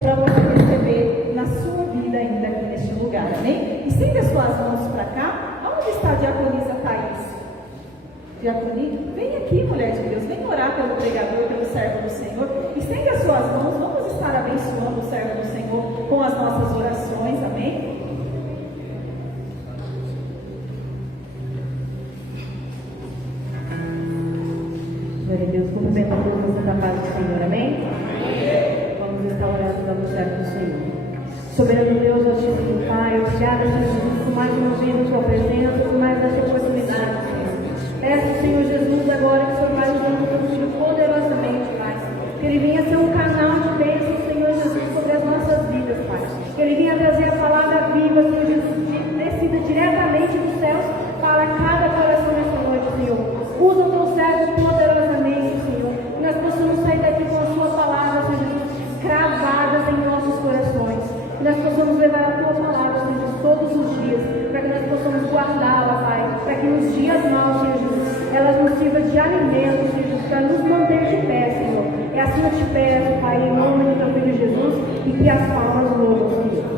para você receber na sua vida ainda aqui neste lugar, amém? Estenda as suas mãos para cá. Aonde está a diaconisa Thaís? Diaconisa, vem aqui, mulher de Deus, vem orar pelo pregador, pelo servo do Senhor. Estenda as suas mãos, vamos estar abençoando o servo do Senhor com as nossas orações, amém? Glória a Deus, cumprimento a todos da paz do Senhor, amém? Vamos estar orando pelo servo do Senhor. Soberano Deus, Altíssimo Pai, obrigada, Senhor Jesus, por mais uma vez na sua presença, por mais essa oportunidade, Senhor. Peço, Senhor Jesus, agora que o Senhor vai usando o teu filho poderosamente, Pai. Que ele venha ser um canal de bênção, Senhor Jesus, sobre as nossas vidas, Pai. Que ele venha trazer a palavra viva, Senhor Jesus, descida diretamente dos céus para cada coração nessa noite, Senhor. Usa o teu servo poderosamente, Senhor. Que nós possamos sair daqui com a sua palavra, Senhor Jesus, cravadas em nossos corações. Que nós possamos levar a tua palavra, Senhor Jesus, todos os dias, para que nós possamos guardá-la, Pai. Para que nos dias maus, Senhor Jesus, elas nos sirvam de alimento, Senhor Jesus, para nos manter de pé, Senhor. É assim eu te peço, Pai, em nome do teu filho Jesus, e que as palmas louvam, Senhor.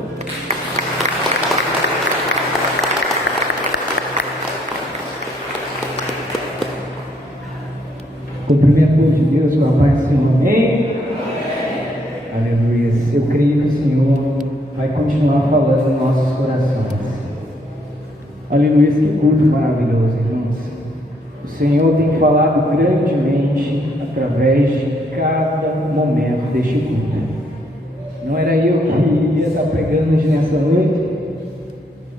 Cumprimento de Deus com a paz do Senhor, amém? Aleluia. Eu creio que o Senhor vai continuar falando em nossos corações. Aleluia, que culto maravilhoso, irmãos. O Senhor tem falado grandemente através de cada momento deste culto. Não era eu que ia estar pregando hoje nessa noite.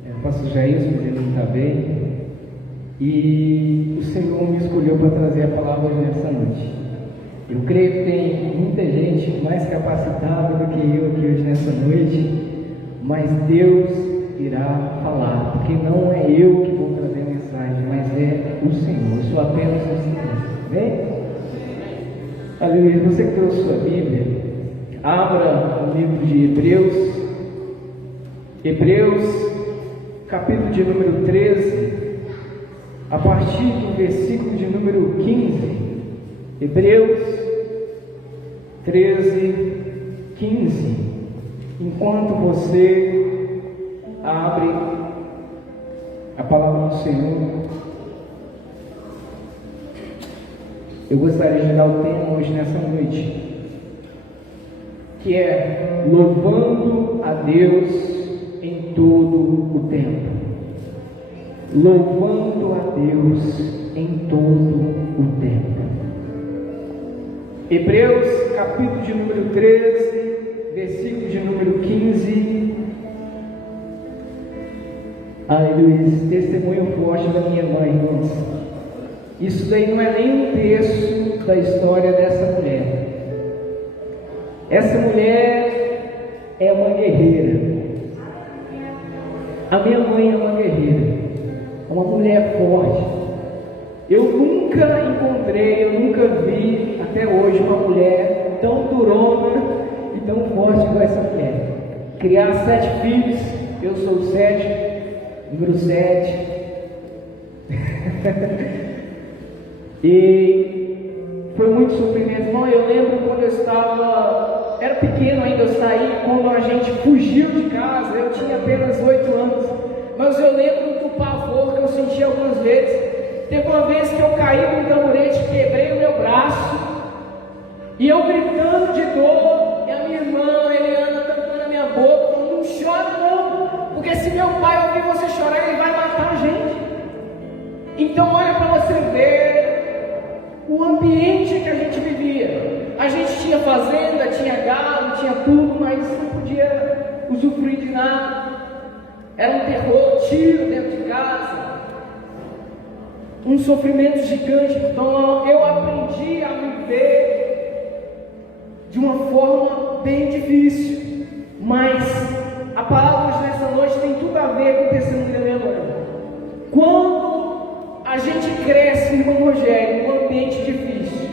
O pastor Jair, porque ele não está bem. E o Senhor me escolheu para trazer a palavra hoje nessa noite. Eu creio que tem muita gente mais capacitada do que eu aqui hoje nessa noite, mas Deus irá falar, porque não é eu que vou trazer a mensagem, mas é o Senhor. Eu sou apenas um instrumento. Amém? Aleluia. Você que trouxe sua Bíblia, abra o livro de Hebreus. Hebreus, capítulo de número 13. A partir do versículo de número 15, Hebreus 13, 15. Enquanto você abre a palavra do Senhor, eu gostaria de dar o tema hoje nessa noite, que é louvando a Deus em todo o tempo. Louvando a Deus em todo o tempo. Hebreus, capítulo de número 13, versículo de número 15. Aleluia, testemunho forte da minha mãe, irmãos. Isso daí não é nem um terço da história dessa mulher. Essa mulher é uma guerreira. A minha mãe é uma guerreira. Uma mulher forte. Eu nunca encontrei, eu nunca vi até hoje uma mulher tão durona e tão forte como essa mulher. Criar 7 filhos, eu sou o 7, número 7. E foi muito sofrimento. Irmão, eu lembro quando eu era pequeno ainda, eu saí, quando a gente fugiu de casa, eu tinha apenas 8 anos. Mas eu lembro do pavor que eu senti algumas vezes. Teve uma vez que eu caí num tamborete, quebrei o meu braço, e eu gritando de dor, e a minha irmã Eliana tampando a minha boca, falando: não chora não, porque se meu pai ouvir você chorar, ele vai matar a gente. Então olha para você ver o ambiente que a gente vivia. A gente tinha fazenda, tinha gado, tinha tudo, mas não podia usufruir de nada. Era um terror, tiro dentro de casa, um sofrimento gigante. Então eu aprendi a viver de uma forma bem difícil, mas a palavra hoje nessa noite tem tudo a ver com o testemunho da minha mãe. Quando a gente cresce, irmão Rogério, num ambiente difícil,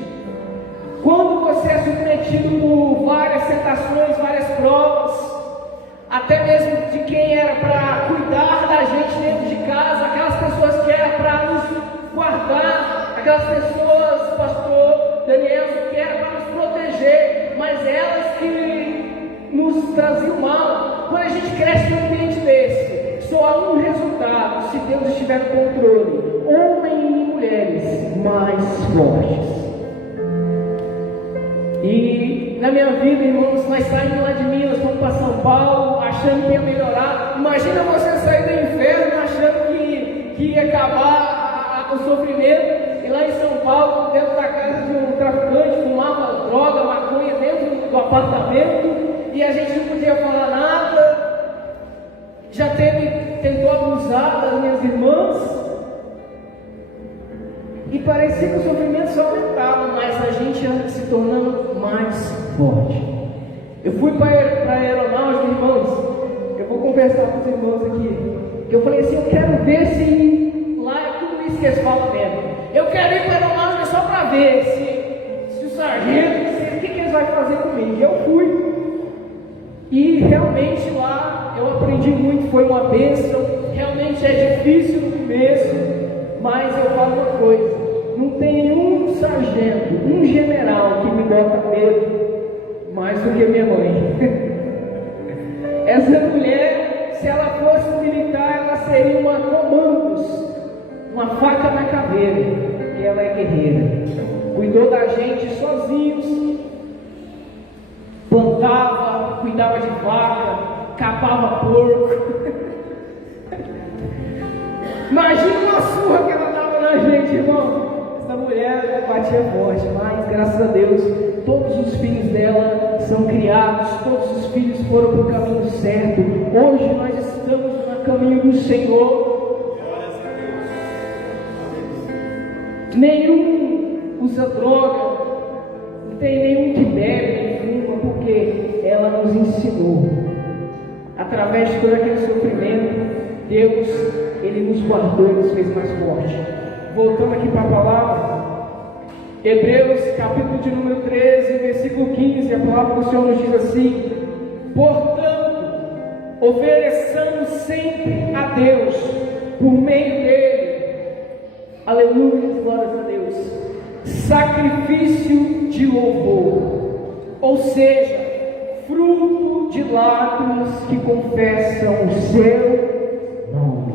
quando você é submetido por várias tentações, várias provas, até mesmo de quem era para cuidar da gente dentro de casa, aquelas pessoas que eram para nos guardar, aquelas pessoas, pastor Daniel, que eram para nos proteger, mas elas que nos nos traziam mal. Quando a gente cresce num ambiente desse, só há um resultado: se Deus estiver no controle, homens e mulheres mais fortes. E na minha vida, irmãos, nós saímos lá de Minas, fomos para São Paulo, achando que ia melhorar. Imagina você sair do inferno achando que ia acabar o sofrimento, e lá em São Paulo, dentro da casa de um traficante, fumava droga, maconha dentro do apartamento, e a gente não podia falar nada. Já tentou abusar das minhas irmãs, e parecia que o sofrimento só aumentava, mas a gente ia se tornando mais forte. Eu fui para a aeronáutica, irmãos. Eu vou conversar com os irmãos aqui. Eu falei assim: eu quero ver se lá é tudo isso que eles falam mesmo. Eu quero ir para a aeronáutica só para ver se o sargento, o que eles vão fazer comigo. E eu fui. E realmente lá eu aprendi muito, foi uma bênção. Realmente é difícil no começo, mas eu falo uma coisa: não tem um sargento, um general que me bota medo mais do que minha mãe. Essa mulher, se ela fosse militar, ela seria uma comandos, uma faca na caveira, porque ela é guerreira. Cuidou da gente sozinhos, plantava, cuidava de vaca, capava porco. Imagina uma surra que ela dava na gente, irmão. Essa mulher batia forte, mas graças a Deus, todos os filhos dela são criados, todos os filhos foram para o caminho certo. Hoje nós estamos no caminho do Senhor. Nenhum usa droga, não tem nenhum que bebe, fuma, porque ela nos ensinou. Através de todo aquele sofrimento, Deus, Ele nos guardou e nos fez mais forte. Voltando aqui para a palavra, Hebreus, capítulo de número 13, versículo 15, a palavra do Senhor nos diz assim: portanto, ofereçamos sempre a Deus, por meio dele, aleluia, glórias a Deus, sacrifício de louvor, ou seja, fruto de lábios que confessam o seu nome.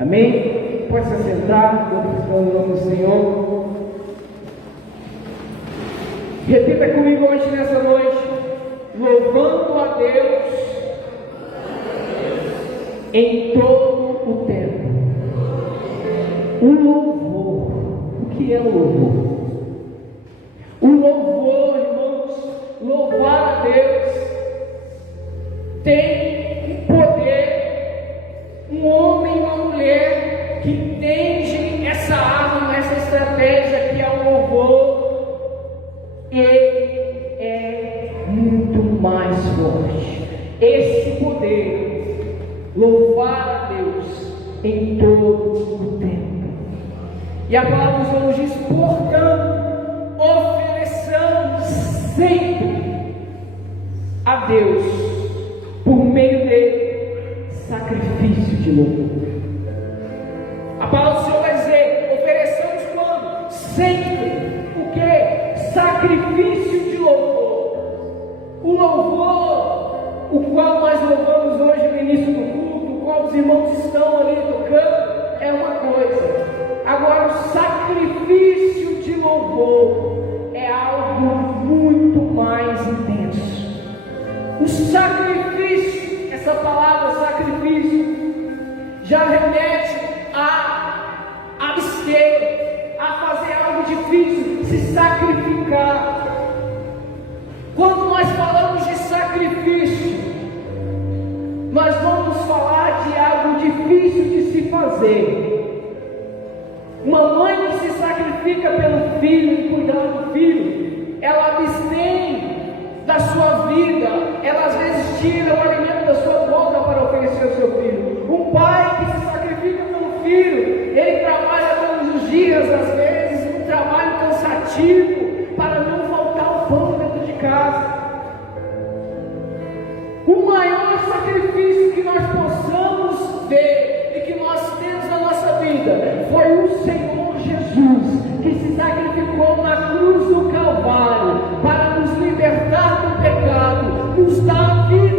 Amém? Pode se assentar, glorificando o nome do Senhor. Repita comigo hoje nessa noite: louvando a Deus em todo o tempo. O louvor. O que é o louvor? O louvor, irmãos, louvar a Deus tem poder. Um homem e uma mulher que entende essa arma, essa estratégia que é o louvor, ele é muito mais forte. Esse poder, louvar a Deus em todo o tempo. E a palavra do Senhor nos diz: portanto, ofereçamos sempre a Deus, por meio dele, sacrifício de louvor. A palavra do Senhor vai dizer: ofereçamos quando? Sempre. O que? Sacrifício de louvor. O louvor, o qual nós louvamos hoje no início do culto, o qual os irmãos estão ali tocando, é uma coisa. Agora, o sacrifício de louvor é algo muito mais intenso. O sacrifício, essa palavra sacrifício, já remete a abster, a fazer algo difícil, se sacrificar. Quando nós falamos de sacrifício, nós vamos falar de algo difícil de se fazer. Uma mãe que se sacrifica pelo filho e cuidar do filho, ela abstém da sua vida, ela às vezes tira o alimento da sua boca para oferecer ao seu filho. Um pai que se sacrifica pelo filho, ele trabalha todos os dias, às vezes, um trabalho cansativo, para não faltar o pão dentro de casa. O maior sacrifício que nós possamos ver e que nós temos na nossa vida foi o Senhor Jesus, que se sacrificou na cruz do Calvário para nos libertar do pecado, nos dar a vida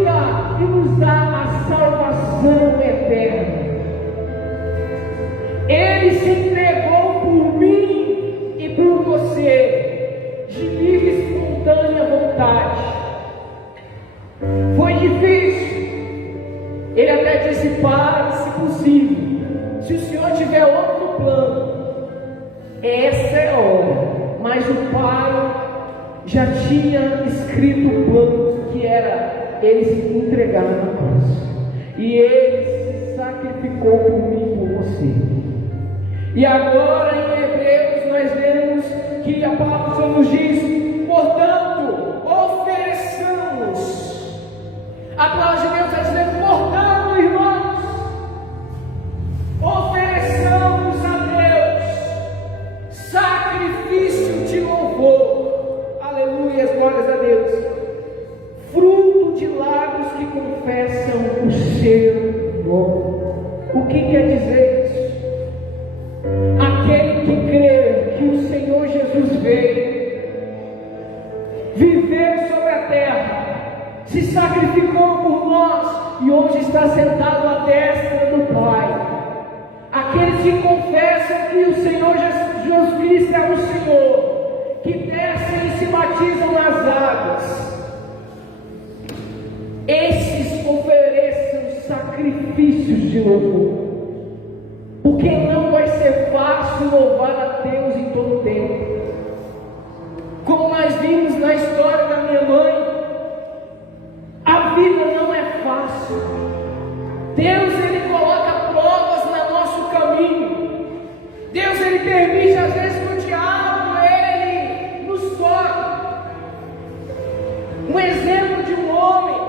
Ele se entregou por mim e por você, de livre e espontânea vontade. Foi difícil. Ele até disse: Pai, se possível, se o Senhor tiver outro plano, essa é a hora. Mas o Pai já tinha escrito o plano, que era ele se entregar na cruz. E ele se sacrificou por mim e por você. E agora em Hebreus nós vemos que a palavra do Senhor nos diz: portanto, ofereçamos. A palavra de Deus está dizendo: portanto, irmãos, ofereçamos a Deus sacrifício de louvor. Aleluia, glórias a Deus. Fruto de lábios que confessam o seu nome. O que quer dizer isso? Aquele que crê que o Senhor Jesus veio viver sobre a terra, se sacrificou por nós e hoje está sentado à destra do Pai. Aqueles que confessam que o Senhor Jesus Cristo é o Senhor, que descem e se batizam nas águas, esses ofereçam sacrifícios de louvor. Porque não vai ser fácil louvar a Deus em todo o tempo. Como nós vimos na história da minha mãe, a vida não é fácil. Deus, Ele coloca provas no nosso caminho. Deus, Ele permite às vezes que o diabo, ele nos toque. Um exemplo de um homem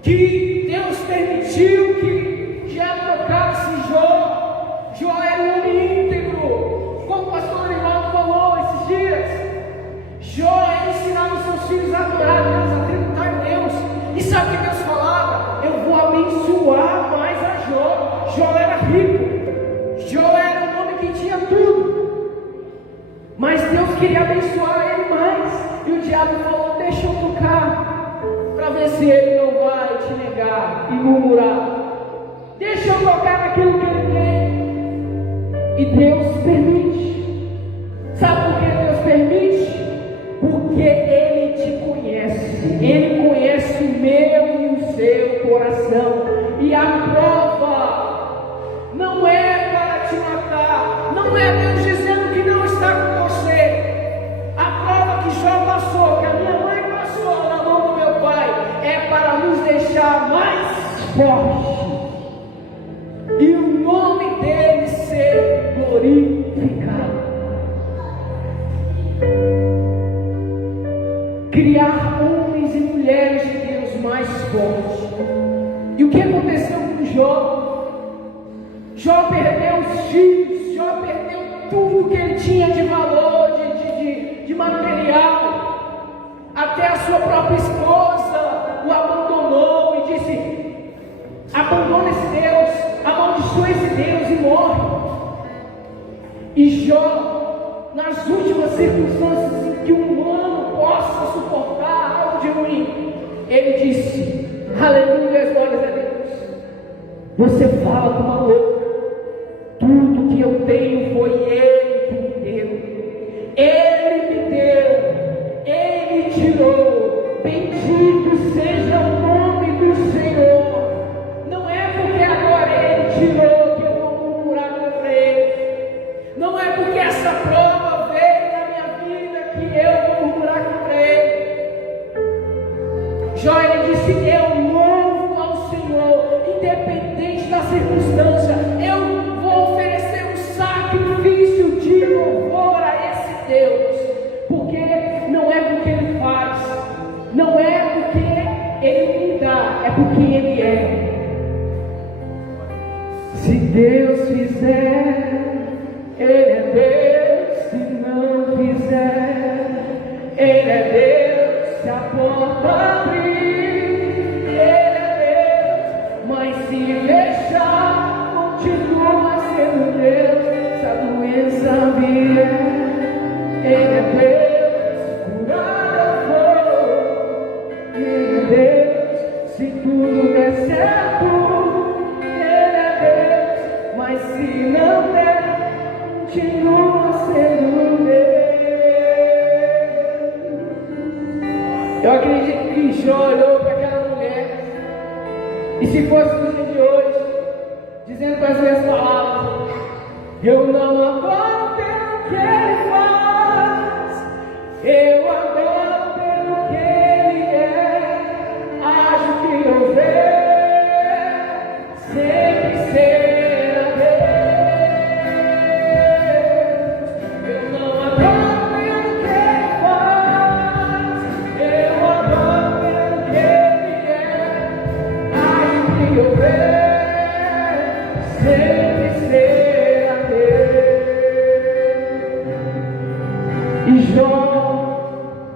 que Deus permitiu que já tocasse Jó. Jó era um homem íntegro, como o pastor Rivaldo falou esses dias. Jó ensinava os seus filhos a adorar a Deus, a tributar a Deus. E sabe o que Deus falava? Eu vou abençoar mais a Jó. Jó era rico, Jó era um homem que tinha tudo, mas Deus queria abençoar ele mais. E o diabo falou: deixa eu tocar, para ver se ele não vai te negar e murmurar. Deixa eu tocar naquilo que ele tem. E Deus permite. Sabe por que Deus permite? Porque Ele te conhece. Ele conhece o meu e o seu coração. E a prova não é para te matar. Não é Deus dizendo que não está com você. A prova que Jó passou, que a minha mãe passou na mão do meu pai, é para nos deixar mais fortes e o nome dele ser glorificado. Criar homens e mulheres de Deus mais fortes. E o que aconteceu com Jó? Jó perdeu os filhos, Jó perdeu tudo que ele tinha de valor, de material. Até a sua própria esposa o abandonou e disse: abandona esse Deus, amaldiçoa esse Deus e morre. E Jó, nas últimas circunstâncias em que um humano possa suportar algo de ruim, ele disse: aleluia, glórias a Deus. Você fala como uma louca. Tudo que eu tenho foi Ele que me deu. Ele me deu, Ele tirou. Bendito seja o nome do Senhor. Não é porque agora Ele tirou que eu vou murmurar contra Ele. Não é porque essa prova veio na minha vida que eu vou murmurar contra Ele. Jó, ele disse: eu louvo ao Senhor, independente da circunstância. Eu vou oferecer um sacrifício de louvor a esse Deus, porque não é porque Ele faz, não é porque Ele me dá, é porque Ele é. Se Deus fizer, Ele é Deus. Se não fizer, Ele é Deus. Se a porta abrir, Ele é Deus. Mas se fechar, continua sendo Deus. Se a doença vier, Ele é Deus. Curar eu vou, Ele é Deus. Se tudo der certo, Ele é Deus. Mas se não der, continua sendo Deus. Eu acredito que Jó olhou para aquela mulher, e se fosse no dia de hoje, dizendo com as minhas palavras: eu não adoro pelo que ele faz, eu adoro pelo que ele é. Acho que eu vejo sempre será Deus. Eu não adoro pelo que ele faz, eu adoro pelo que ele é. Acho que eu vejo sempre será Deus. E Jó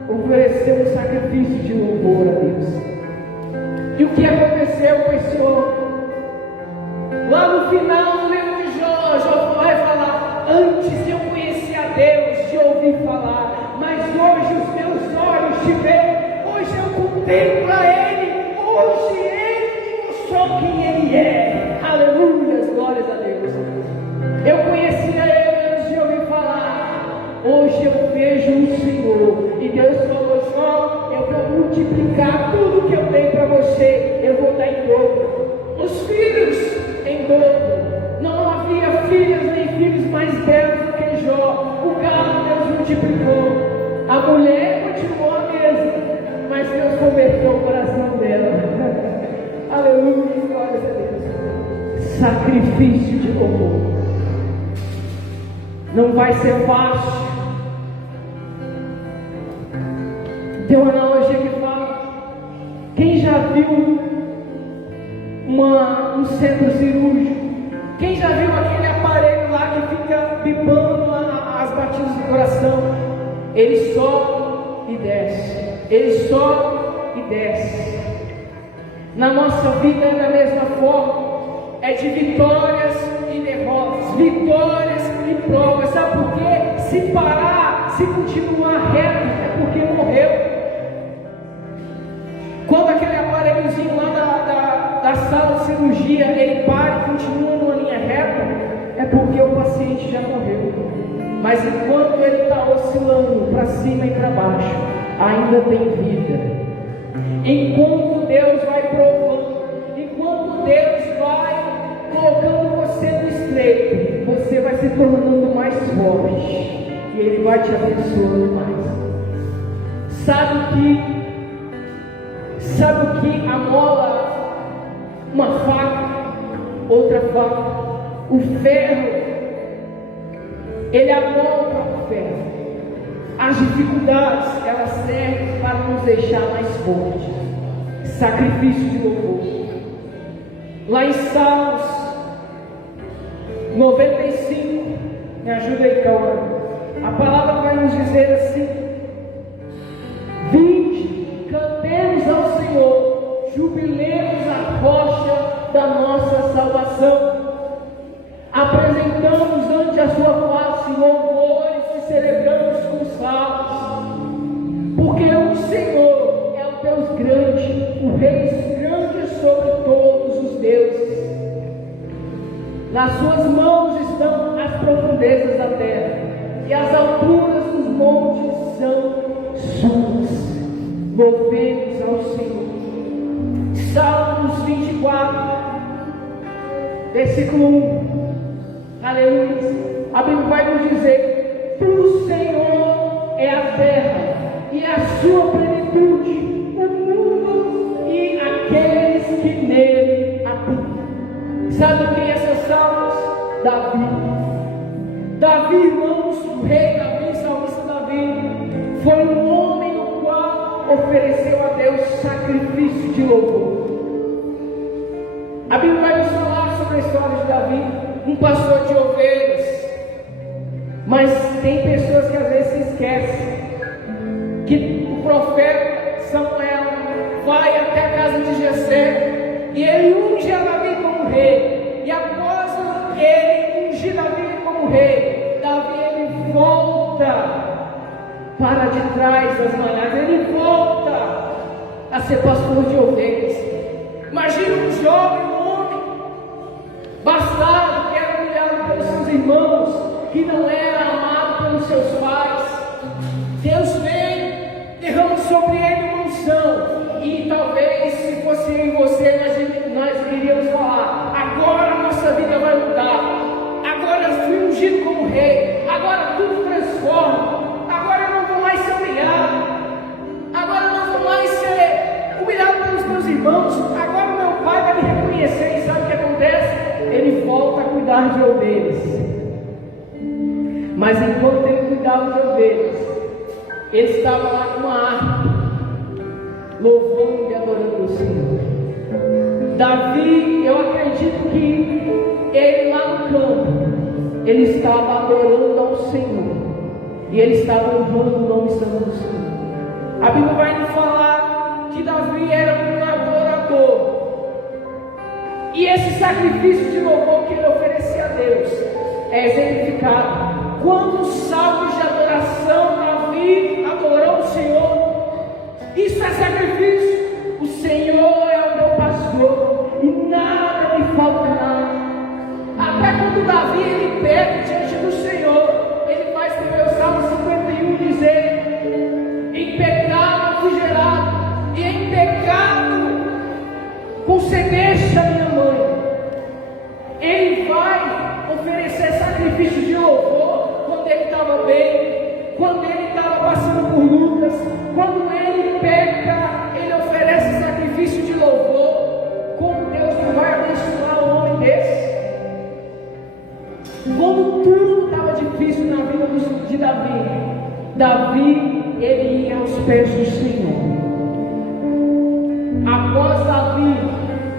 ofereceu um sacrifício de louvor a Deus. E o que aconteceu com esse homem? Lá no final do livro de Jó, Jó vai falar: antes eu conhecia a Deus de ouvir falar, mas hoje os meus olhos te veem, hoje eu contemplo a Ele, hoje Ele me mostrou quem Ele é. Aleluia, glórias a Deus. Eu conhecia Ele antes de ouvir falar, hoje eu vejo o Senhor. E Deus falou: Jó, eu vou multiplicar tudo que eu tenho para você, eu vou dar em dobro. Os filhos em dobro. Não havia filhas nem filhos mais belos do que Jó. O gado Deus multiplicou. A mulher continuou a mesma, mas Deus converteu o coração dela. Aleluia, glória a Deus. Sacrifício de louvor. Não vai ser fácil. Tem uma analogia que fala: quem já viu um centro cirúrgico? Quem já viu aquele aparelho lá que fica bipando as batidas do coração? Ele sobe e desce, ele sobe e desce. Na nossa vida é da mesma forma, é de vitórias e derrotas, vitórias e provas. Sabe por quê? Se parar, se continuar reto, é porque morreu. Quando aquele aparelhozinho lá da sala de cirurgia, ele para e continua numa linha reta, é porque o paciente já morreu. Mas enquanto ele está oscilando para cima e para baixo, ainda tem vida. Enquanto Deus vai provando, enquanto Deus vai colocando você no estreito, você vai se tornando mais forte, e Ele vai te abençoando mais. Sabe o que amola uma faca, outra faca? O ferro, ele amola o ferro. As dificuldades, elas servem para nos deixar mais fortes. Sacrifício de louvor. Lá em Salmos 95, me ajuda aí, Cauã. A palavra vai nos dizer assim: vinde, cantemos ao Senhor, jubilemos a rocha da nossa salvação. Apresentamos ante a sua face louvores e celebramos com salmos. Porque o Senhor é o Deus grande, o Rei grande sobre todos os deuses. Nas suas mãos estão as profundezas da terra, e as alturas dos montes são suas. Louvemos ao Senhor. Salmos 24, versículo 1. Aleluia. A Bíblia vai nos dizer: do Senhor é a terra e a sua plenitude, o mundo e aqueles que nele habitam. Sabe quem é esses salmos? Davi. Davi, irmãos, o rei Davi, salmista Davi, foi um homem no qual ofereceu a Deus sacrifício de louvor. A Bíblia vai nos falar sobre a história de Davi, um pastor de ovelhas. Mas tem pessoas que às vezes se esquecem que o profeta Samuel vai até a casa de Jessé e ele unge a Davi como rei. E após ele ungir Davi como rei, Davi ele volta para de trás das manhãs, ele volta a ser pastor de ovelhas. Imagina um jovem, um homem bastardo, que era humilhado pelos seus irmãos, que não sobre ele uma unção. E talvez, se fosse eu e você, nós iríamos falar: agora a nossa vida vai mudar. Agora eu fui ungido como rei. Agora tudo transforma. Agora eu não vou mais ser humilhado. Agora eu não vou mais ser humilhado pelos meus irmãos. Agora meu pai vai me reconhecer. E sabe o que acontece? Ele volta a cuidar de ovelhas. Mas enquanto ele cuidava de ovelhas, ele estava lá com uma harpa, louvando e adorando o Senhor. Davi, eu acredito que ele lá no campo, ele estava adorando ao Senhor, e ele estava honrando o nome santo do Senhor. A Bíblia vai nos falar que Davi era um adorador, e esse sacrifício de louvor que ele oferecia a Deus é exemplificado. Quantos salmos de adoração Davi adorou o Senhor? Isso é sacrifício. O Senhor é o meu pastor e nada me faltará. Até quando Davi ele pede diante do Senhor, ele faz como o Salmo 51 dizer: em pecado fui gerado, e em pecado concebeste a minha mãe. Ele vai oferecer sacrifício de louvor quando ele estava bem, quando ele estava passando por lutas, quando ele peca, ele oferece sacrifício de louvor. Como Deus não vai abençoar um homem desse? Quando tudo estava difícil na vida de Davi, ele ia aos pés do Senhor. Após Davi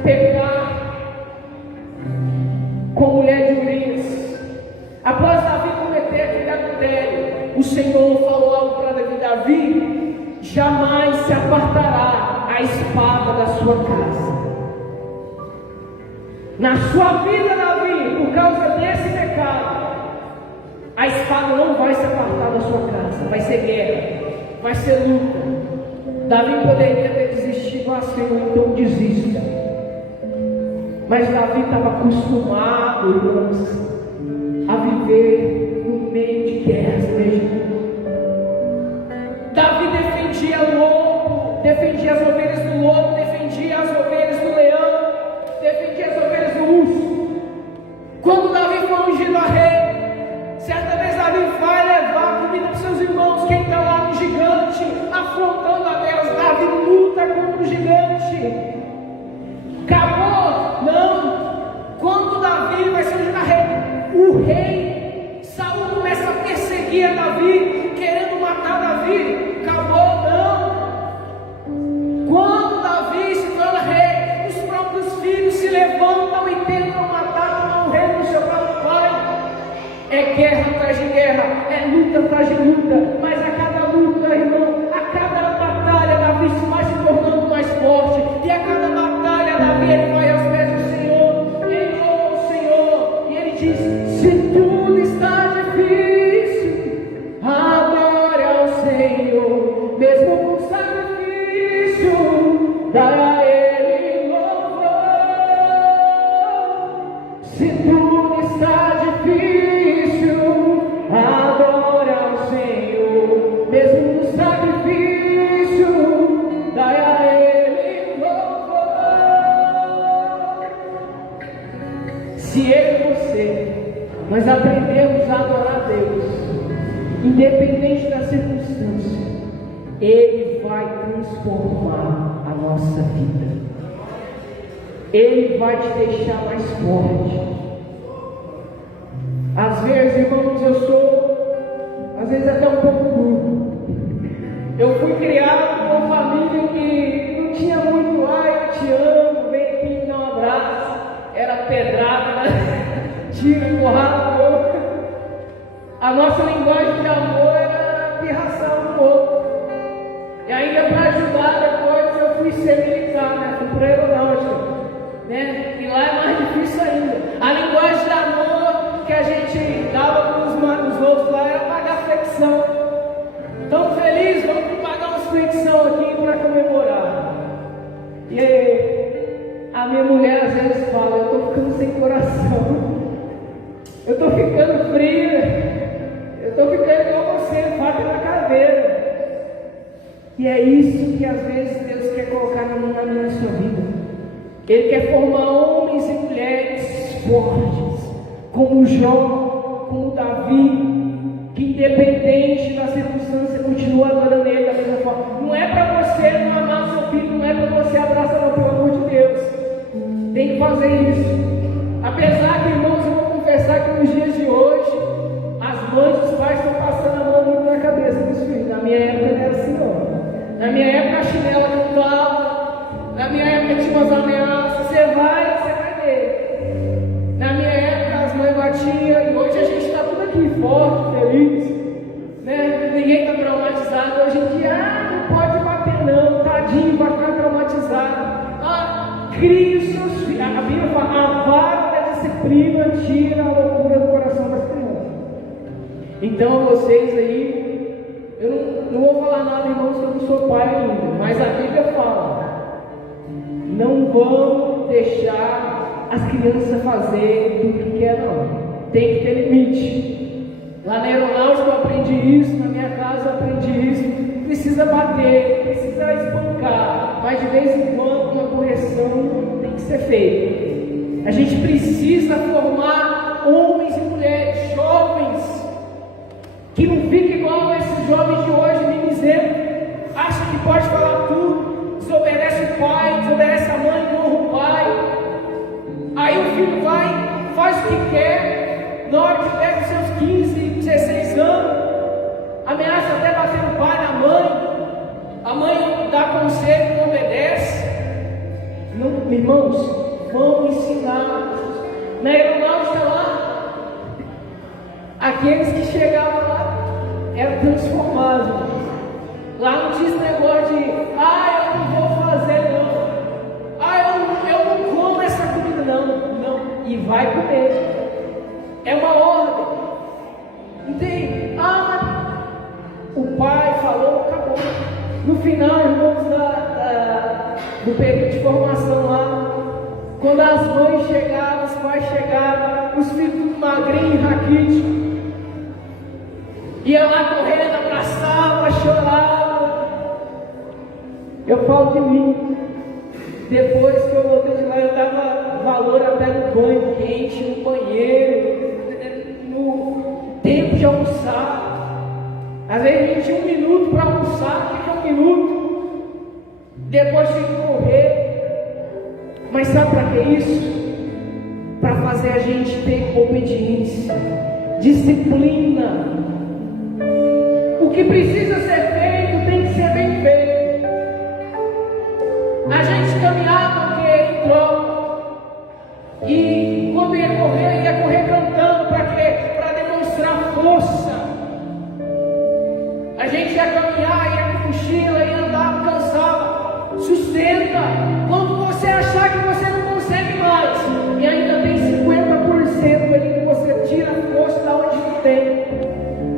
pecar com a mulher de Urias, após Davi cometer aquele adultério, o Senhor falou algo para Davi: jamais se apartará a espada da sua casa. Na sua vida, Davi, por causa desse pecado, a espada não vai se apartar da sua casa. Vai ser guerra, vai ser luta. Davi poderia ter desistido: ah, Senhor, então desista. Mas Davi estava acostumado, irmãos, a viver no meio de guerras mesmo. Davi defendia o lobo, defendia as ovelhas do lobo, defendia as ovelhas do leão, defendia as ovelhas do urso. Quando Davi foi ungido a rei, certa vez Davi vai levar comida para os seus irmãos. Quem está lá? Um gigante afrontando a Deus. Davi luta contra o gigante. Acabou? Não. Quando Davi vai ser ungido a rei, o rei Saul começa a perseguir a Davi, querendo matar Davi. Acabou? Não. Quando Davi se torna rei, os próprios filhos se levantam e tentam matar o rei do seu próprio pai. É guerra atrás de guerra, é luta atrás de luta, mas a cada luta, irmão, a cada batalha, Davi vai se tornando mais forte, e a cada batalha, Davi ele vai aos pés do Senhor, ele louva o Senhor, e ele diz: se tudo está difícil, adore ao Senhor, mesmo com sacrifício, dá a Ele louvor. Se tudo está difícil, adore ao Senhor, mesmo no sacrifício, dai a Ele louvor. Se eu e você, nós aprendemos a adorar a Deus, independente da circunstância, Ele vai transformar a nossa vida. Ele vai te deixar mais forte. Às vezes, irmãos, eu sou, às vezes até um pouco duro. Eu fui criado com uma família que não tinha muito: ai, eu te amo, vem aqui me dar um abraço. Era pedrada, né? Tira, porrada, boca. A nossa linguagem de amor era pirração do outro. E ainda para ajudar, depois eu fui ser militar, né? Fui para a aeronáutica, né? E lá é mais difícil ainda. A linguagem de amor que a gente dava para os outros lá era pagar flexão. Tão feliz, vamos pagar umas flexão aqui para comemorar. E aí, a minha mulher às vezes fala: eu estou ficando sem coração, eu estou ficando fria, eu estou ficando igual você, faca na caveira. E é isso que às vezes Deus quer colocar na minha e sua vida. Ele quer formar homens e mulheres fortes, como Jó, como Davi, que independente da circunstância continua adorando Ele da mesma forma. Não é para você não amar seu filho, não é para você abraçar, pelo amor de Deus. Tem que fazer isso. Apesar que, irmãos, eu vou confessar que nos dias de hoje, as mães e os pais estão passando a mão muito na cabeça dos filhos. Na minha época não era assim, não. Na minha época a chinela cantava, na minha época tinha umas ameaças, você vai ver. Na minha época as mães batiam, e hoje a gente está tudo aqui forte, feliz, né? Ninguém está traumatizado. Hoje em dia, não pode bater não, tadinho, vai ficar traumatizado. Crie os seus filhos. A Bíblia fala, a vara da disciplina tira a loucura do coração das crianças. Então vocês aí, eu não vou falar nada, irmãos, que eu não sou pai ainda, mas a Bíblia fala, não vamos deixar as crianças fazer tudo que quer, não. Tem que ter limite. Lá na aeronáutica eu aprendi isso, na minha casa eu aprendi isso. Precisa bater, precisa espancar, mas de vez em quando uma correção tem que ser feita. A gente precisa formar homens e mulheres, jovens, que não fiquem igual a esses jovens de hoje, mimizeiro, acha que pode falar tudo, desobedece o pai, desobedece a mãe, honra o pai. Aí o filho vai, faz o que quer, na hora que pega os seus 15, 16 anos, ameaça até bater no pai, na mãe, a mãe dá conselho, não obedece. Não, irmãos, vamos ensinar. Na aeronáutica lá, aqueles que chegavam lá eram transformados. Lá não tinha esse negócio de, eu não vou fazer não, eu não como essa comida não, e vai comer. É uma ordem. Entende? O pai falou, acabou. No final, irmãos, do período de formação lá, quando as mães chegavam, os pais chegavam, os filhos tudo magrinho, raquítico, ia lá correndo, abraçava, chorava. Eu falo de mim. Depois que eu voltei de lá, eu dava valor até no banho quente, no banheiro, no tempo de almoçar. Às vezes a gente tinha 1 minuto para almoçar, o que é 1 minuto? Depois tem que correr. Mas sabe para que isso? Para fazer a gente ter obediência, disciplina. O que precisa ser feito tem que ser bem feito. A gente caminhava porque em troca. E quando ia correr cantando. Para quê? Para demonstrar força. A gente ia caminhar, ia com mochila, ia andar, cansava. Sustenta. Quando você achar que você não consegue mais, e ainda tem 50% ali que você tira a força da onde não tem.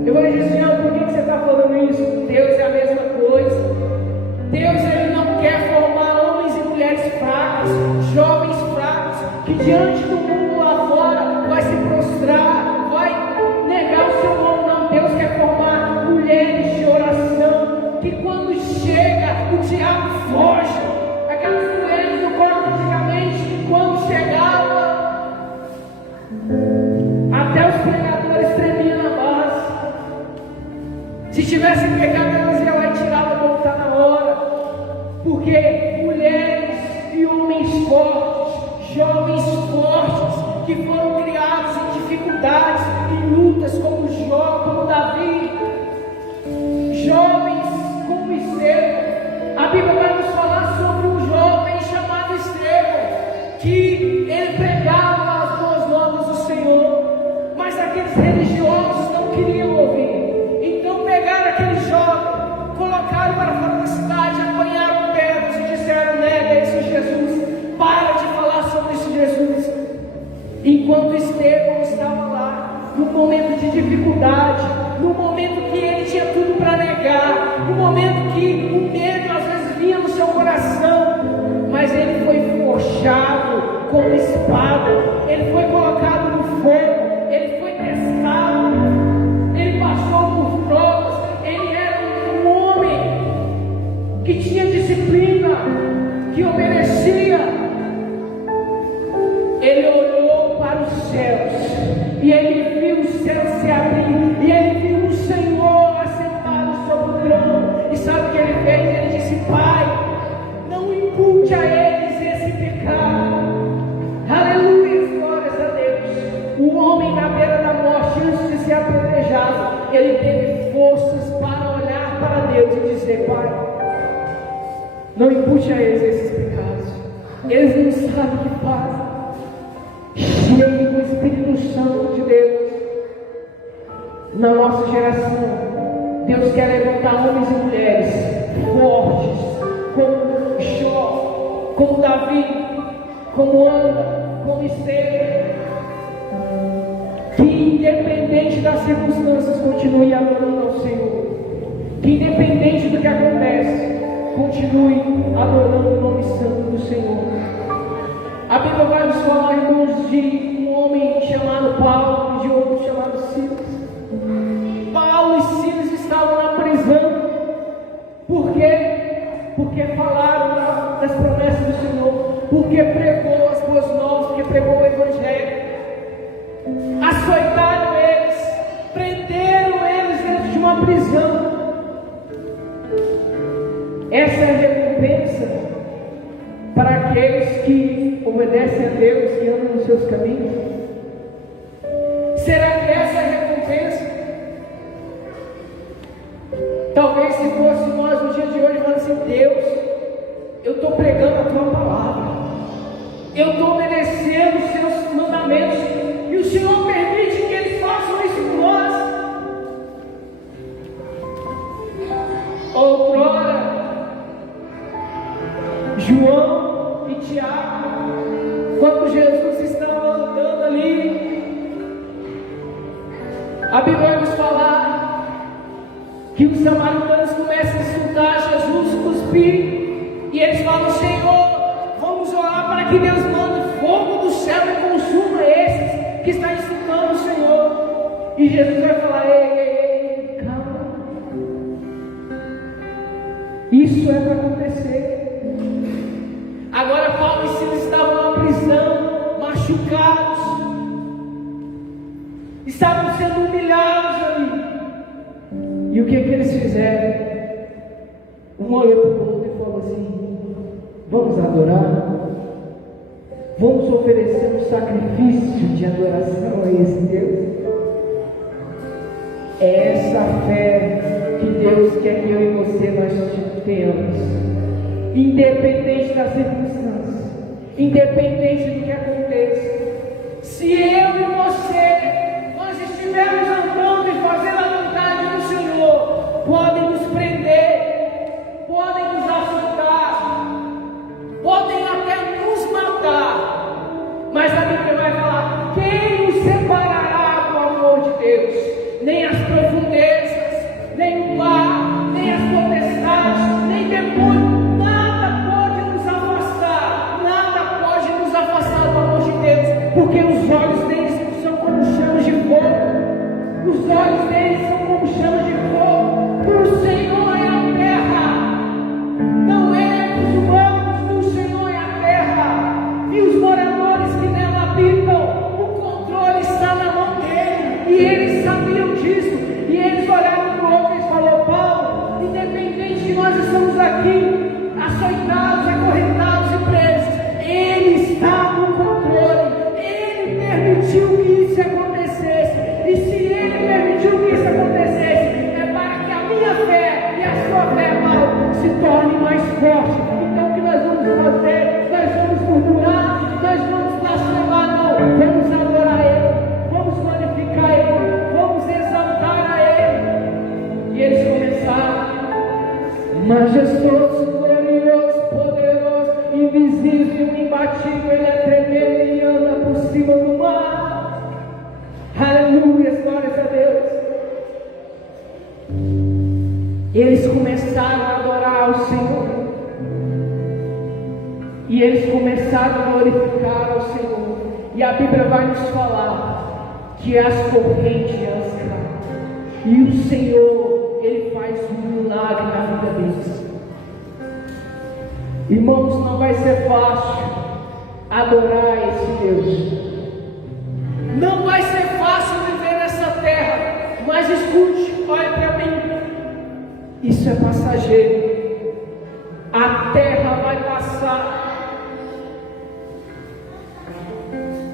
Eu vou dizer, Jean, por que você está falando isso? Deus é a mesma coisa. Deus, Ele não quer formar homens e mulheres fracos, jovens fracos, que diante do mundo lá fora vai se prostrar, vai negar o seu nome. Não, Deus quer formar mulheres de oração, que quando chega, o diabo foge. Aquelas mulheres do corpo antigamente, quando chegava, até os pregadores tremiam na base. Se tivesse pecado, elas iam lá e tiravam, voltar na hora. Porque mulheres e homens fortes, jovens fortes, que foram criados em dificuldades, em lutas, como Jó, como Davi, jovens como Estevão. A Bíblia vai nos falar sobre um jovem chamado Estevão, que ele pregava as boas novas do Senhor, mas aqueles religiosos não queriam ouvir. Então pegaram aquele jovem, colocaram para fora da cidade, apanharam pedras e disseram: nega esse Jesus, para de falar sobre esse Jesus. Enquanto Estevão estava lá, no momento de dificuldade, no momento que ele tinha tudo para negar, no momento que o medo às vezes vinha no seu coração, mas ele foi forjado com espada, ele foi colocado no fogo, ele foi testado, ele passou por provas, ele era um homem se abrir e ele viu o Senhor assentado sobre o trono. E sabe o que ele fez? Ele disse: Pai, não impute a eles esse pecado. Aleluia, glórias a Deus. O homem na beira da morte, antes de ser apedrejado, ele teve forças para olhar para Deus e dizer: Pai, não impute a eles esses pecados. Eles não sabem o que fazem. Cheio do Espírito Santo de Deus. Na nossa geração, Deus quer levantar homens e mulheres fortes, como Jó, como Davi, como Ana, como Esther, que independente das circunstâncias continue adorando ao Senhor, que independente do que acontece, continue adorando o nome santo do Senhor. A Bíblia vai nos falar, irmãos, de um homem chamado Paulo e de outro chamado Silas. Paulo e Silas estavam na prisão. Por quê? Porque falaram das promessas do Senhor, porque pregou as boas novas, porque pregou o Evangelho. Açoitaram eles, prenderam eles dentro de uma prisão. Essa é a recompensa para aqueles que obedecem a Deus e andam nos seus caminhos. Será que essa é a recompensa? Talvez se fosse nós no dia de hoje, falando assim: Deus, eu estou pregando a tua palavra, eu estou obedecendo os seus mandamentos, e o Senhor permite que eles façam isso por nós. Outrora, João e Tiago, quando Jesus estava andando ali, a Bíblia vai nos falar que os samaritanos começam a insultar Jesus, cuspir, e eles falam: Senhor, vamos orar para que Deus mande fogo do céu e consuma esses que estão insultando o Senhor. E Jesus vai falar: ei, calma, isso é para acontecer. Agora Paulo e Silas estavam na prisão, machucados, estavam sendo humilhados ali. E o que eles fizeram? Um olhou para o outro e falou assim: vamos adorar, vamos oferecer um sacrifício de adoração a esse Deus. É essa fé que Deus quer que eu e você nós tenhamos. Independente das circunstâncias, independente do que aconteça, se eu e você, nós estivermos andando e fazendo a vontade do Senhor, podem nos prender, podem nos assustar, podem até nos matar, mas a Bíblia vai falar: quem nos separará do amor de Deus? Nem as profundezas, nem o mar, nem as potestades, nem demônios. Porque os olhos deles são como chamas de fogo. Os olhos deles são como chamas de fogo. O Senhor é a terra. Não é os humanos, o Senhor é a terra. E os moradores que nela habitam, o controle está na mão dele. E eles sabiam disso. E eles olharam para o outro e falaram: Paulo, independente de nós estamos aqui, açoitados, acorrentados e presos, ele está no controle. Permitiu que isso acontecesse, e se Ele permitiu que isso acontecesse, é para que a minha fé e a sua fé, Paulo, se torne mais forte. Então o que nós vamos fazer? Nós vamos murmurar, nós vamos blasfemar, não, vamos adorar Ele, vamos glorificar Ele, vamos exaltar a Ele. E eles começaram: majestoso, glorioso, poderoso, invisível, imbatível, Ele é tremendo e anda por cima do mar. Aleluia, glórias a Deus. Eles começaram a adorar ao Senhor, e eles começaram a glorificar ao Senhor. E a Bíblia vai nos falar que as correntes elas caem, e o Senhor, Ele faz um milagre na vida deles. Irmãos, não vai ser fácil adorar esse Deus. Não vai ser fácil viver nessa terra. Mas escute, olha para mim. Isso é passageiro. A terra vai passar.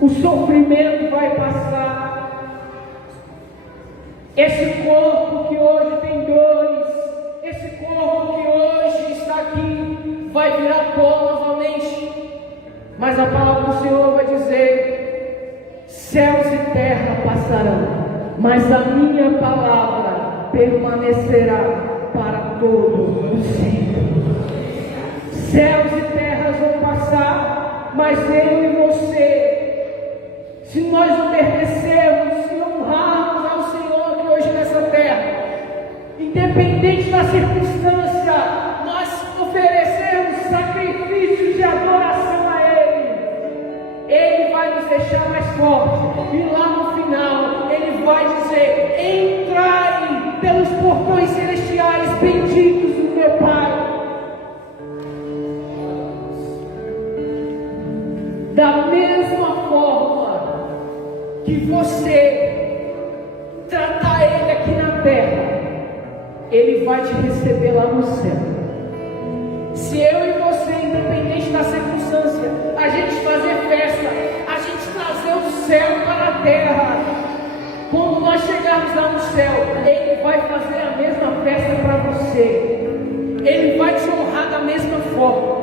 O sofrimento vai passar. Esse corpo que hoje tem dores, esse corpo que hoje está aqui, vai virar pó novamente. Mas a palavra do Senhor vai dizer: céus e terra passarão, mas a minha palavra permanecerá para todo o sempre. Céus e terras vão passar, mas eu e você, se nós obedecermos e honrarmos ao Senhor aqui hoje nessa terra, independente da circunstância, nós oferecermos sacrifícios de adoração a Ele vai nos deixar mais fortes. E lá no final, Ele vai dizer: entrai pelos portões celestiais, benditos do meu Pai. Da mesma forma que você tratar Ele aqui na terra, Ele vai te receber lá no céu. Se eu e você, independente da circunstância, a gente fazer festa, a gente trazer o céu para a terra, quando nós chegarmos lá no céu, Ele vai fazer a mesma festa para você. Ele vai te honrar da mesma forma.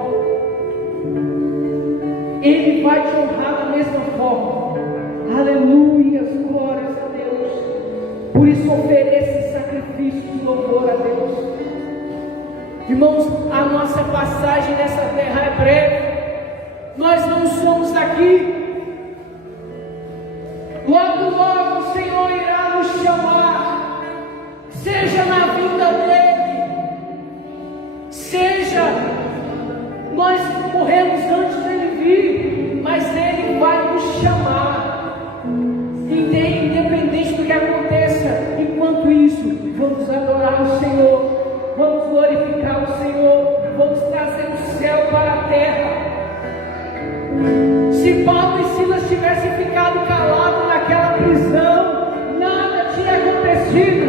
Ele vai te honrar da mesma forma. Aleluia, glórias a Deus. Por isso ofereça esse sacrifício de louvor a Deus. Irmãos, a nossa passagem nessa terra é breve. Nós não somos daqui. Logo, logo o Senhor irá nos chamar, seja na vinda dEle, seja nós morremos antes dEle vir, mas Ele vai nos chamar. Independente do que aconteça, enquanto isso, vamos adorar o Senhor, vamos glorificar o Senhor, vamos trazer o céu para a terra. Se Paulo e Silas tivessem ficado calados naquela prisão, nada tinha acontecido.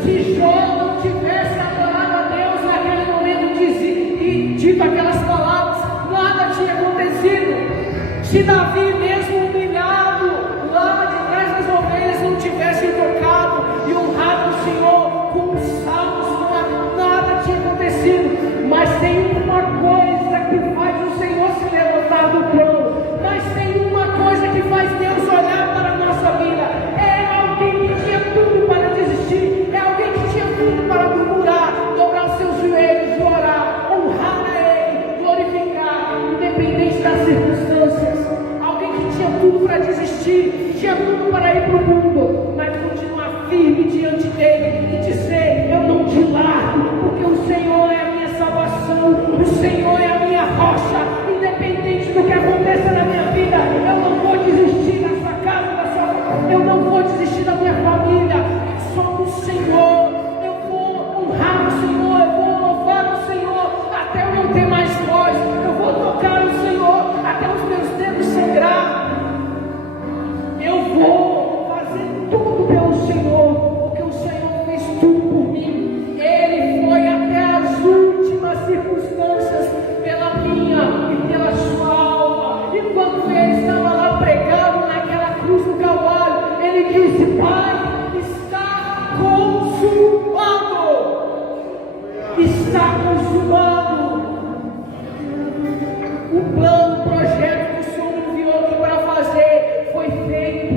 Se Jó não tivesse adorado a Deus naquele momento e dito aquelas palavras, nada tinha acontecido. Se Davi, mesmo humilhado lá de trás das ovelhas, não tivesse tocado e honrado o Senhor com os salmos, nada tinha acontecido. Mas tem uma coisa que faz o Senhor se levantar do trono. Mas tem uma coisa que faz Deus olhar para a nossa vida. É alguém que tinha tudo para desistir. É alguém que tinha tudo para murmurar, dobrar os seus joelhos e orar, honrar a Ele, glorificar, independente das circunstâncias. Alguém que tinha tudo para desistir, tinha tudo para ir para o mundo, mas continuar firme diante dEle e dizer: eu não te largo, porque o Senhor é a minha salvação, o Senhor é a minha rocha. Independente do que aconteça na minha vida, eu não vou desistir da sua casa, eu não vou desistir da minha família. Só o Senhor, eu vou honrar o Senhor, eu vou louvar o Senhor até eu não ter mais voz, eu vou tocar o Senhor até os meus dedos sangrar. Eu vou fazer tudo pelo Senhor, porque o Senhor fez tudo por mim. Ele foi até as últimas circunstâncias pela minha e pela sua alma. E quando Ele estava lá pregado naquela cruz do Calvário, Ele disse: Pai, está consumado. Está consumado. O plano, o projeto que o Senhor me enviou aqui para fazer foi feito.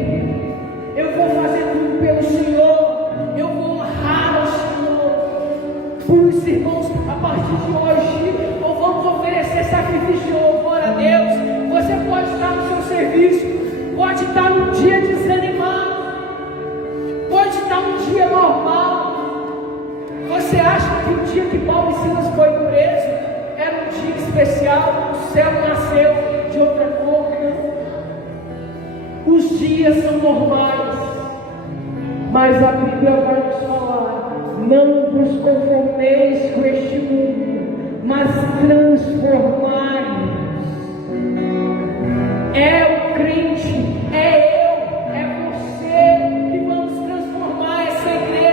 Eu vou fazer tudo pelo Senhor. Eu vou honrar ao Senhor. Por isso, irmãos, a partir de hoje, nós vamos oferecer sacrifício de louvor a Deus. Você pode estar no seu serviço, pode estar num dia desanimado, pode estar num dia normal. Você acha que o dia que Paulo e Silas foi preso era um dia especial? O céu nasceu de outra cor? Não. Os dias são normais, mas a Bíblia vai nos falar: não vos conformeis com este mundo, mas transformai-vos. É o crente, é eu, é você que vamos transformar essa igreja.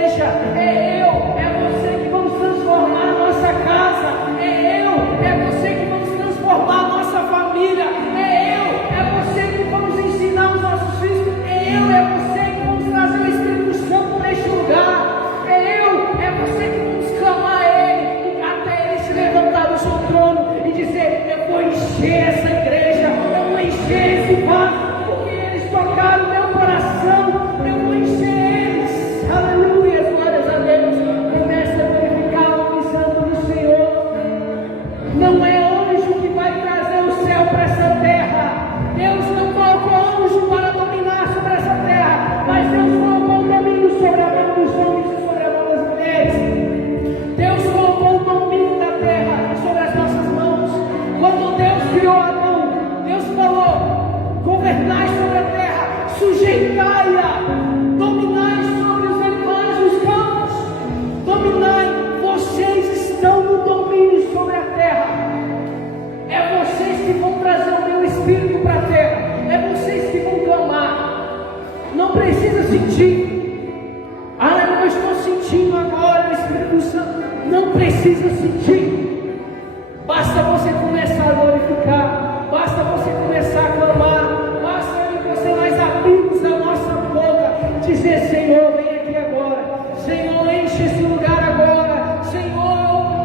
adoração, eu vou encher eles. Aleluia, glórias a Deus. Começa a glorificar o nome santo do Senhor. Não é anjo que vai trazer o céu para essa terra. Deus não colocou anjo para dominar sobre essa terra, mas Deus colocou o domínio sobre a mão dos homens e sobre a mão das mulheres. Deus colocou o domínio da terra sobre as nossas mãos. Quando Deus criou Adão, Deus falou: governai sobre a terra, sujeitai-a, dominai sobre os animais dos campos, dominai. Vocês estão no domínio sobre a terra. É vocês que vão trazer o meu espírito para a terra. É vocês que vão clamar. Não precisa sentir. Ah, eu estou sentindo agora o Espírito Santo. Não precisa sentir. Basta você começar a glorificar. Basta você começar a clamar. Basta você nós abrirmos a nossa boca, dizer: Senhor, vem aqui agora. Senhor, enche esse lugar agora. Senhor,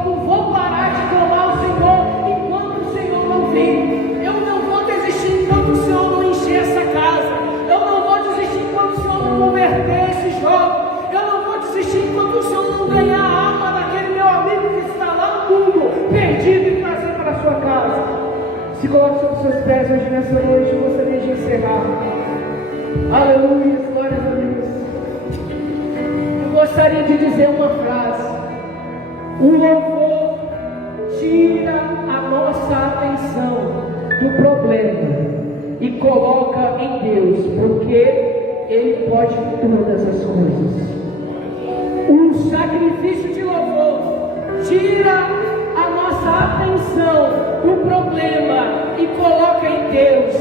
eu não vou parar de clamar ao Senhor enquanto o Senhor não vir. Eu não vou desistir enquanto o Senhor não encher essa casa. Eu não vou desistir enquanto o Senhor não converter esse jovem. Eu não vou desistir enquanto o Senhor não ganhar a alma daquele meu amigo que está lá no mundo, perdido, e trazer para a sua casa. Se coloque sobre os seus pés hoje nessa noite. Eu gostaria de encerrar. Aleluia, glória a Deus. Eu gostaria de dizer uma frase: o louvor tira a nossa atenção do problema e coloca em Deus, porque Ele pode todas as coisas. O sacrifício de louvor tira a nossa atenção do problema e coloca em Deus.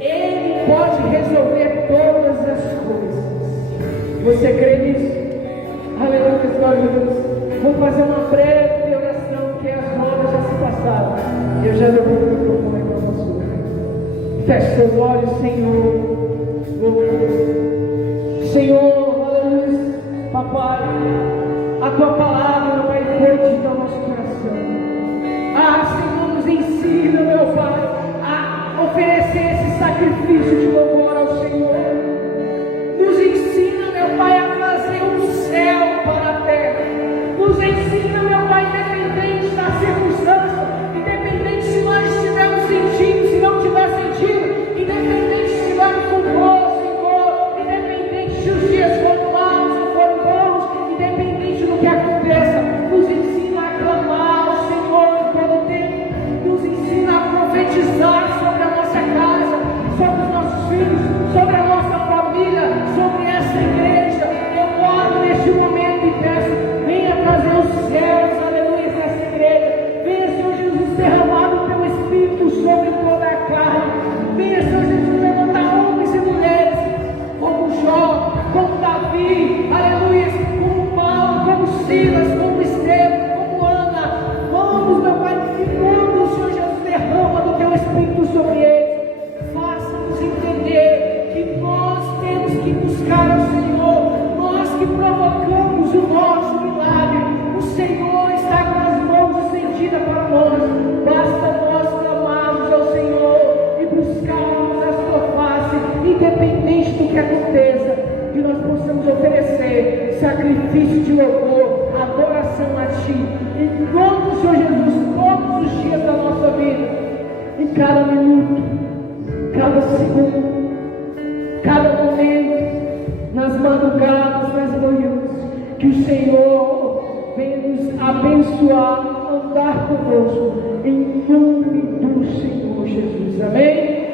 Ele pode resolver todas as coisas. Você crê nisso? Aleluia, glória a Deus. Vou fazer uma breve oração, porque as horas já se passaram. E eu já devolvo o microfone para você. Feche seus olhos, Senhor. Senhor, aleluia, papai. A tua palavra, Pai, forte ao nosso coração. Ah, Senhor, nos ensina, meu Pai, a oferecer esse sacrifício de louvor ao Senhor. Nos ensina, meu Pai, a trazer o céu para a terra. Nos ensina, meu Pai, independente da circunstância, independente se nós estivermos sentindo, se não estiver sentindo, independente se estivermos com dor, Senhor, independente se os dias foram maus ou foram bons, independente do que aconteça, nos ensina a clamar ao Senhor em todo tempo, nos ensina a profetizar sobre a nossa casa, sobre os nossos filhos, sobre a nossa família, sobre essa igreja. Eu oro neste momento e peço: venha trazer os céus, aleluia, nessa igreja. Venha, Senhor Jesus, derramar o teu Espírito sobre toda a carne. Venha, Senhor Jesus, levantar homens e mulheres como Jó, como Davi, aleluia, como Paulo, como Silas, como Estevão, como Ana. Vamos, meu Pai, que quando o Senhor Jesus derrama do teu Espírito sobre eles, faça-nos entender que nós temos que buscar ao Senhor, nós que provocamos o nosso milagre. O Senhor está com as mãos estendidas para nós. Basta nós clamarmos ao Senhor e buscarmos a sua face, independente do que aconteça, que nós possamos oferecer sacrifício de louvor, adoração a Ti, em nome do Senhor Jesus, todos os dias da nossa vida, em cada minuto, cada segundo, cada momento, nas madrugadas, nas manhãs, que o Senhor venha nos abençoar, andar conosco, em nome do Senhor Jesus. Amém?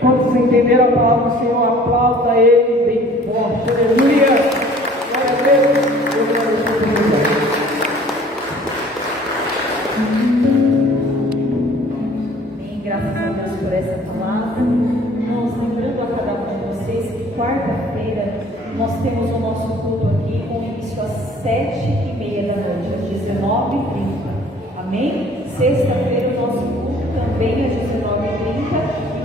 Quando você entender a palavra do Senhor, aplauda Ele bem forte. Aleluia! Glória a Deus! Amém. Graças a Deus por essa palavra. Nós lembrando a cada um de vocês que quarta-feira nós temos o nosso culto aqui com início às 7h30 da noite, às 19h30. Amém? Sexta-feira o nosso culto também às 19h30.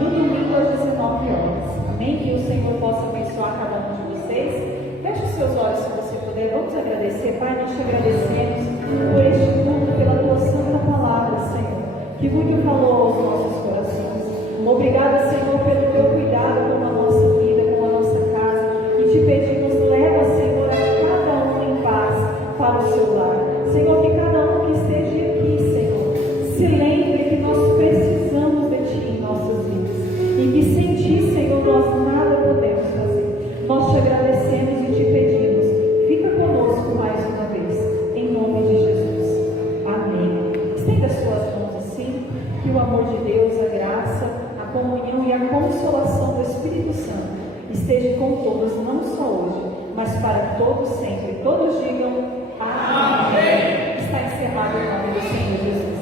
No domingo às 19 horas. Amém? Que o Senhor possa abençoar cada um de vocês. Feche os seus olhos se você puder. Vamos agradecer. Pai, nós te agradecemos por este culto, pela tua santa palavra, Senhor, que muito falou aos nossos corações. Obrigada, Senhor, pelo teu cuidado com a nossa vida, com a nossa casa. e que sem Ti, Senhor, nós nada podemos fazer. Nós te agradecemos e te pedimos, fica conosco mais uma vez, em nome de Jesus. Amém. Estenda as suas mãos assim, que o amor de Deus, a graça, a comunhão e a consolação do Espírito Santo esteja com todos, não só hoje, mas para todos sempre. Todos digam amém. Está encerrado o nome do Senhor Jesus.